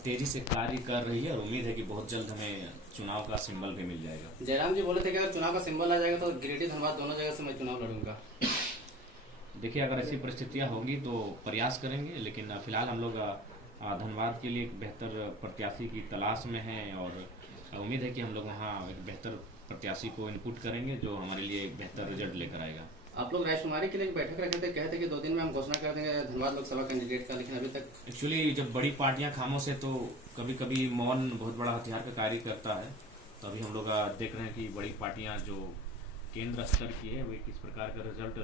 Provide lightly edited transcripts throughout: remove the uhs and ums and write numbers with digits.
बहुत तेजी से कार्य कर रही है और उम्मीद है कि बहुत जल्द हमें चुनाव का सिंबल भी मिल जाएगा। जयराम जी बोले थे कि अगर चुनाव का सिंबल आ जाएगा तो गिरिडीह धनबाद दोनों जगह से मैं चुनाव लड़ूंगा। देखिए, अगर ऐसी परिस्थितियां होंगी तो प्रयास करेंगे, लेकिन फिलहाल हम लोग धनबाद के लिए एक बेहतर प्रत्याशी की तलाश में हैं और उम्मीद है कि हम लोग वहाँ एक बेहतर प्रत्याशी को इनपुट करेंगे जो हमारे लिए एक बेहतर रिजल्ट लेकर आएगा। आप लोग राजकुमारी के लिए एक बैठक रखे थे, कहे थे कि 2 दिन में हम घोषणा कर देंगे धनबाद लोकसभा कैंडिडेट का, लेकिन अभी तक एक्चुअली जब बड़ी पार्टियां खामोश है तो कभी कभी मौन बहुत बड़ा हथियार का कार्य करता है। तो अभी हम लोग देख रहे हैं कि बड़ी पार्टियां जो केंद्र स्तर की है वे किस प्रकार का रिजल्ट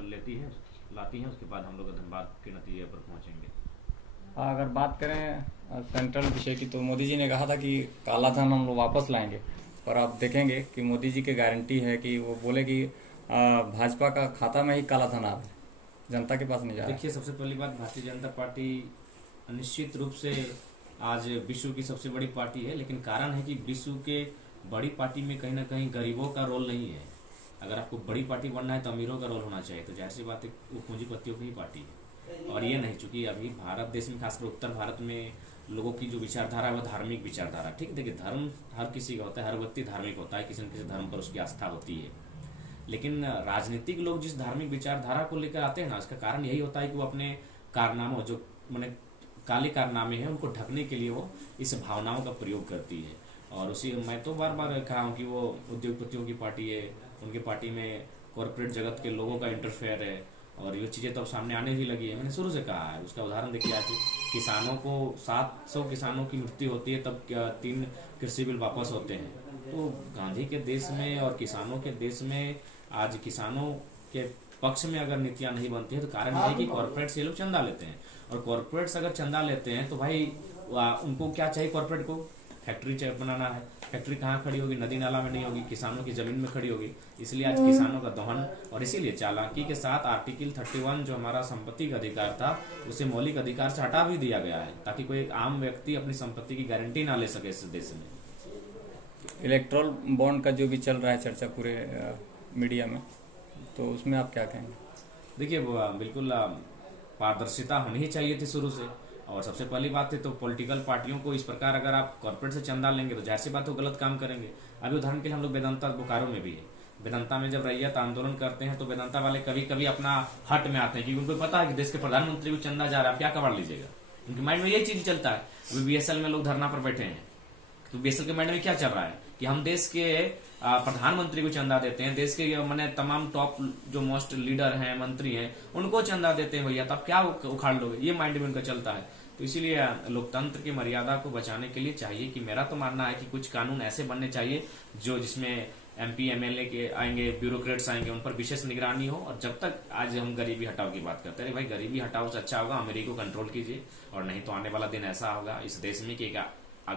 लाती हैं, उसके बाद हम लोग धनबाद के नतीजे पर पहुंचेंगे। हाँ, अगर बात करें सेंट्रल विषय की तो मोदी जी ने कहा था कि काला धन हम लोग वापस लाएंगे, और आप देखेंगे कि मोदी जी की गारंटी है कि वो बोले कि भाजपा का खाता में ही काला धन आ रहा है, जनता के पास नहीं जा रहा। देखिए, सबसे पहली बात, भारतीय जनता पार्टी निश्चित रूप से आज विश्व की सबसे बड़ी पार्टी है, लेकिन कारण है कि विश्व के बड़ी पार्टी में कहीं ना कहीं गरीबों का रोल नहीं है। अगर आपको बड़ी पार्टी बनना है तो अमीरों का रोल होना चाहिए, तो जाहिर सी बात है वो पूंजीपतियों की ही पार्टी है। और ये नहीं, चूंकि अभी भारत देश में, खासकर उत्तर भारत में लोगों की जो विचारधारा है वो धार्मिक विचारधारा, ठीक है। देखिए, धर्म हर किसी का होता है, हर व्यक्ति धार्मिक होता है, किसी न किसी धर्म पर उसकी आस्था होती है। लेकिन राजनीतिक लोग जिस धार्मिक विचारधारा को लेकर आते हैं ना, इसका कारण यही होता है कि वो अपने कारनामों, जो मैंने काले कारनामे हैं, उनको ढकने के लिए वो इस भावनाओं का प्रयोग करती है। और उसी मैं तो बार बार कहा हूँ कि वो उद्योगपतियों की पार्टी है, उनकी पार्टी में कॉरपोरेट जगत के लोगों का इंटरफेयर है, और ये चीज़ें तो अब सामने आने भी लगी है। मैंने शुरू से कहा है, उसका उदाहरण देखिए, आज किसानों को 700 किसानों की मृत्यु होती है तब 3 कृषि बिल वापस होते हैं। तो गांधी के देश में और किसानों के देश में आज किसानों के पक्ष में अगर नीतियां नहीं बनती है तो कारण यह है कि कॉर्पोरेट से लोग चंदा लेते हैं, और कॉर्पोरेट्स अगर चंदा लेते हैं तो भाई उनको क्या चाहिए, कॉर्पोरेट को फैक्ट्री बनाना है। फैक्ट्री कहाँ खड़ी होगी? नदी नाला में नहीं होगी, किसानों की जमीन में खड़ी होगी। इसलिए आज किसानों का दहन, और इसीलिए चालाकी के साथ आर्टिकल 31 जो हमारा संपत्ति का अधिकार था उसे मौलिक अधिकार से हटा भी दिया गया है, ताकि कोई आम व्यक्ति अपनी संपत्ति की गारंटी ना ले सके इस देश में। इलेक्ट्रल बॉन्ड का जो भी चल रहा है चर्चा पूरे मीडिया में, तो उसमें आप क्या कहेंगे? देखिए, बिल्कुल पारदर्शिता होनी ही चाहिए थी शुरू से। और सबसे पहली बात है तो पॉलिटिकल पार्टियों को इस प्रकार अगर आप कॉर्पोरेट से चंदा लेंगे तो जाहिर सी बात है वो गलत काम करेंगे। अभी उदाहरण के लिए हम लोग वेदांता बोकारो में भी है, वेदांता में जब रैयत आंदोलन करते हैं तो वेदांता वाले कभी कभी अपना हट में आते हैं, क्योंकि उनको पता है कि देश के प्रधानमंत्री को चंदा जा रहा है, आप क्या कबाड़ लीजिएगा। उनके माइंड में यही चीज चलता है। अभी बीएसएल में लोग धरना पर बैठे हैं, तो बीएसएल के माइंड में क्या चल रहा है कि हम देश के प्रधानमंत्री को चंदा देते हैं, देश के मैंने तमाम टॉप जो मोस्ट लीडर हैं, मंत्री हैं, उनको चंदा देते हैं भैया, तब क्या उखाड़ लोगे, ये माइंड में उनका चलता है। तो इसीलिए लोकतंत्र की मर्यादा को बचाने के लिए चाहिए कि, मेरा तो मानना है कि कुछ कानून ऐसे बनने चाहिए जो जिसमें एमपी एमएलए के आएंगे, ब्यूरोक्रेट्स आएंगे, उन पर विशेष निगरानी हो। और जब तक आज हम गरीबी हटाओ की बात करते हैं, भाई गरीबी हटाओ से अच्छा होगा अमीरी को कंट्रोल कीजिए, और नहीं तो आने वाला दिन ऐसा होगा इस देश में कि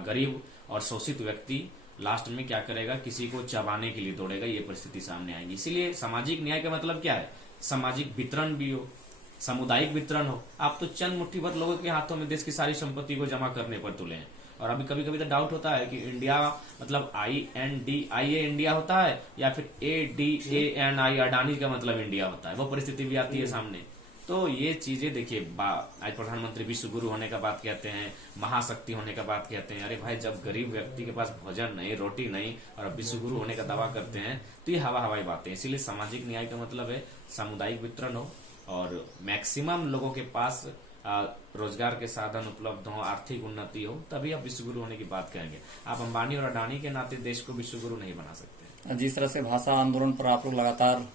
गरीब और शोषित व्यक्ति लास्ट में क्या करेगा, किसी को चबाने के लिए दौड़ेगा, ये परिस्थिति सामने आएगी। इसीलिए सामाजिक न्याय का मतलब क्या है? सामाजिक वितरण भी हो, सामुदायिक वितरण हो। आप तो चंद मुट्ठी भर लोगों के हाथों में देश की सारी संपत्ति को जमा करने पर तुले हैं। और अभी कभी कभी तो डाउट होता है कि इंडिया मतलब INDIA इंडिया होता है या फिर ADANI अडानी का मतलब इंडिया होता है, वो परिस्थिति भी आती है सामने। तो ये चीजें देखिए, आज प्रधानमंत्री विश्व गुरु होने का बात कहते हैं, महाशक्ति होने का बात कहते हैं। अरे भाई, जब गरीब व्यक्ति के पास भोजन नहीं, रोटी नहीं, और अब विश्व गुरु होने का दावा करते हैं, तो ये हवाई बातें। इसीलिए सामाजिक न्याय का मतलब है सामुदायिक वितरण हो और मैक्सिमम लोगों के पास रोजगार के साधन उपलब्ध हो, आर्थिक उन्नति हो, तभी आप विश्व गुरु होने की बात कहेंगे। आप अंबानी और अडानी के नाते देश को विश्व गुरु नहीं बना सकते। जिस तरह से भाषा आंदोलन पर आप लोग लगातार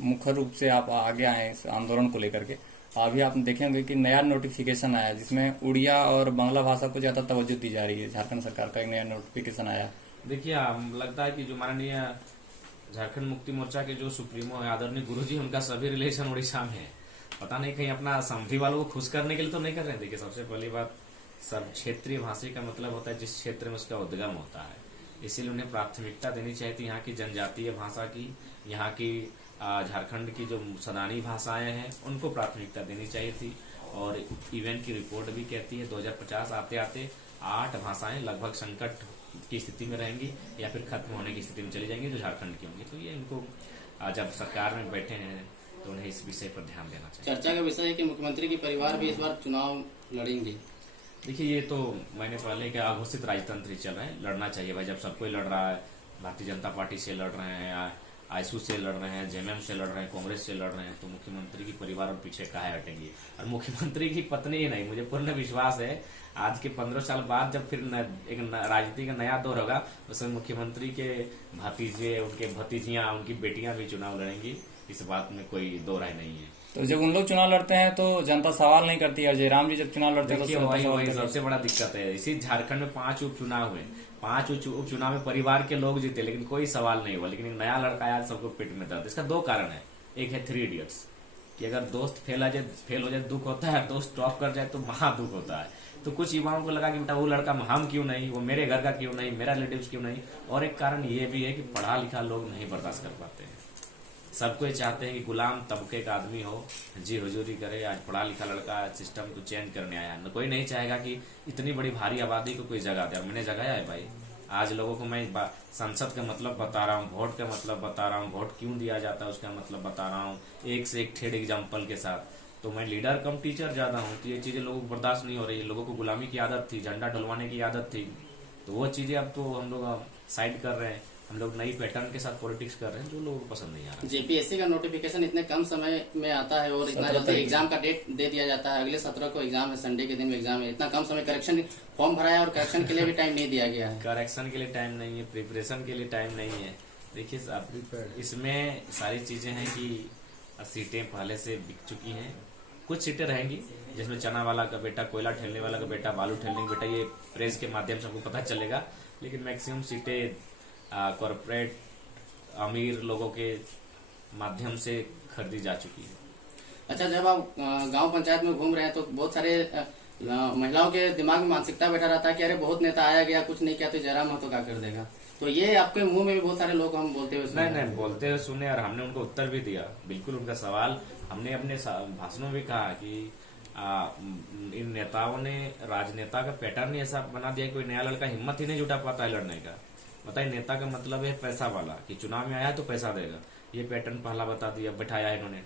मुख्य रूप से आप आगे आए इस आंदोलन को लेकर के, अभी आप देखेंगे कि नया नोटिफिकेशन आया जिसमें उड़िया और बांग्ला भाषा को ज्यादा तवज्जो दी जा रही है। झारखंड सरकार का एक नया नोटिफिकेशन आया। देखिए, लगता है कि जो माननीय झारखंड मुक्ति मोर्चा के जो सुप्रीमो है आदरणीय गुरुजी, उनका सभी रिलेशन उड़ीसा में है। पता नहीं कहीं अपना समधी वालों को खुश करने के लिए तो नहीं कर रहे हैं। देखिए, सबसे पहली बात, सब क्षेत्रीय भाषी का मतलब होता है जिस क्षेत्र में उसका उद्गम होता है, इसीलिए उन्हें प्राथमिकता देनी चाहिए थी यहाँ की जनजातीय भाषा की, यहाँ की झारखंड की जो सदानी भाषाएं हैं उनको प्राथमिकता देनी चाहिए थी। और इवेंट की रिपोर्ट भी कहती है 2050 आते आते 8 भाषाएं लगभग संकट की स्थिति में रहेंगी या फिर खत्म होने की स्थिति में चली जाएंगी जो झारखंड की होंगी। तो ये इनको जब सरकार में बैठे हैं तो उन्हें इस विषय पर ध्यान देना चाहिए। चर्चा का विषय है कि मुख्यमंत्री के परिवार भी इस बार चुनाव लड़ेंगे। देखिए, ये तो मैंने पहले क्या, अघोषित राजतंत्र ही चल रहा है। लड़ना चाहिए भाई, जब सब कोई लड़ रहा है, भारतीय जनता पार्टी से लड़ रहे हैं, आईसू से लड़ रहे हैं, जेएमएम से लड़ रहे हैं, कांग्रेस से लड़ रहे हैं, तो मुख्यमंत्री की परिवार और पीछे काहे हटेंगे। और मुख्यमंत्री की पत्नी ही नहीं, मुझे पूर्ण विश्वास है आज के 15 साल बाद जब फिर राजनीति का नया दौर होगा, उसमें मुख्यमंत्री के भतीजे, उनके भतीजियां, उनकी बेटियां भी चुनाव लड़ेंगी। इस बात में कोई दो राय नहीं है। तो जब उन लोग चुनाव लड़ते हैं तो जनता सवाल नहीं करती, और जयराम जी जब चुनाव लड़ते हैं तो देखिए, जनता वही सवाल वही करती है। सबसे बड़ा दिक्कत है। इसी झारखंड में 5 उपचुनाव हुए, 5 उपचुनाव में परिवार के लोग जीते, लेकिन कोई सवाल नहीं हुआ। लेकिन एक नया लड़का आया, सबको पेट में दर्द। इसका 2 कारण है। एक है 3 इडियट्स, कि अगर दोस्त फेल हो जाए दुख होता है, दोस्त टॉप कर जाए तो महा दुख होता है। तो कुछ युवाओं को लगा कि बेटा वो लड़का हम क्यों नहीं, वो मेरे घर का क्यों नहीं, मेरा रिलेटिव्स क्यों नहीं। और एक कारण ये भी है कि पढ़ा लिखा लोग नहीं बर्दाश्त कर पाते हैं। सबको ये चाहते हैं कि गुलाम तबके का आदमी हो, जी हुजूरी करे। आज पढ़ा लिखा लड़का सिस्टम को चेंज करने आया है। कोई नहीं चाहेगा कि इतनी बड़ी भारी आबादी को कोई जगह दे। मैंने जगाया है भाई। आज लोगों को मैं संसद का मतलब बता रहा हूँ, वोट का मतलब बता रहा हूँ, वोट क्यों दिया जाता है उसका मतलब बता रहा हूँ, एक से एक ठेड़ एग्जाम्पल के साथ। तो मैं लीडर कम टीचर ज्यादा हूँ, तो ये चीजें लोगों को बर्दाश्त नहीं हो रही है। लोगों को गुलामी की आदत थी, झंडा डलवाने की आदत थी, तो वो चीजें अब तो हम लोग साइड कर रहे हैं। हम लोग नई पैटर्न के साथ पॉलिटिक्स कर रहे हैं, जो लोगों को पसंद नहीं आ रहा। जेपीएससी का नोटिफिकेशन इतने कम समय में आता है और इतना जल्दी एग्जाम का डेट दे दिया जाता है। अगले 17 को एग्जाम है, संडे के दिन एग्जाम है। इतना कम समय, करेक्शन फॉर्म भरा है और करेक्शन के लिए भी टाइम नहीं दिया गया है। करेक्शन के लिए टाइम नहीं है, प्रिपरेशन के लिए टाइम नहीं है। देखिए अब इसमें सारी चीजें हैं कि सीटें पहले से बिक चुकी हैं। कुछ सीटें रहेंगी जिसमें चना वाला का बेटा, कोयला ठेलने वाला का बेटा, बालू ठेलने का बेटा, ये प्रेस के माध्यम से हमको पता चलेगा। लेकिन मैक्सिमम सीटें कॉर्पोरेट अमीर लोगों के माध्यम से खरीदी जा चुकी है। अच्छा, जब आप गांव पंचायत में घूम रहे हैं तो बहुत सारे महिलाओं के दिमाग में मानसिकता बैठा रहता है कि अरे बहुत नेता आया गया, कुछ नहीं किया तो जयराम महतो क्या कर देगा। तो ये आपके मुंह में भी बहुत सारे लोग हम बोलते हुए सुने। नहीं, बोलते हुए सुने, और हमने उनको उत्तर भी दिया। बिल्कुल उनका सवाल हमने अपने भाषणों में कहा कि इन नेताओं ने राजनेता का पैटर्न ही ऐसा बना दिया, कोई नया लड़का हिम्मत ही नहीं जुटा पाता है लड़ने का। बताइए, नेता का मतलब है पैसा वाला, कि चुनाव में आया तो पैसा देगा। ये पैटर्न पहला बता दिया, बैठाया इन्होंने।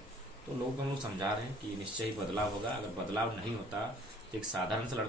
तो लोग हम लोग समझा रहे हैं कि निश्चय ही बदलाव होगा। अगर बदलाव नहीं होता तो एक साधारण सा लड़का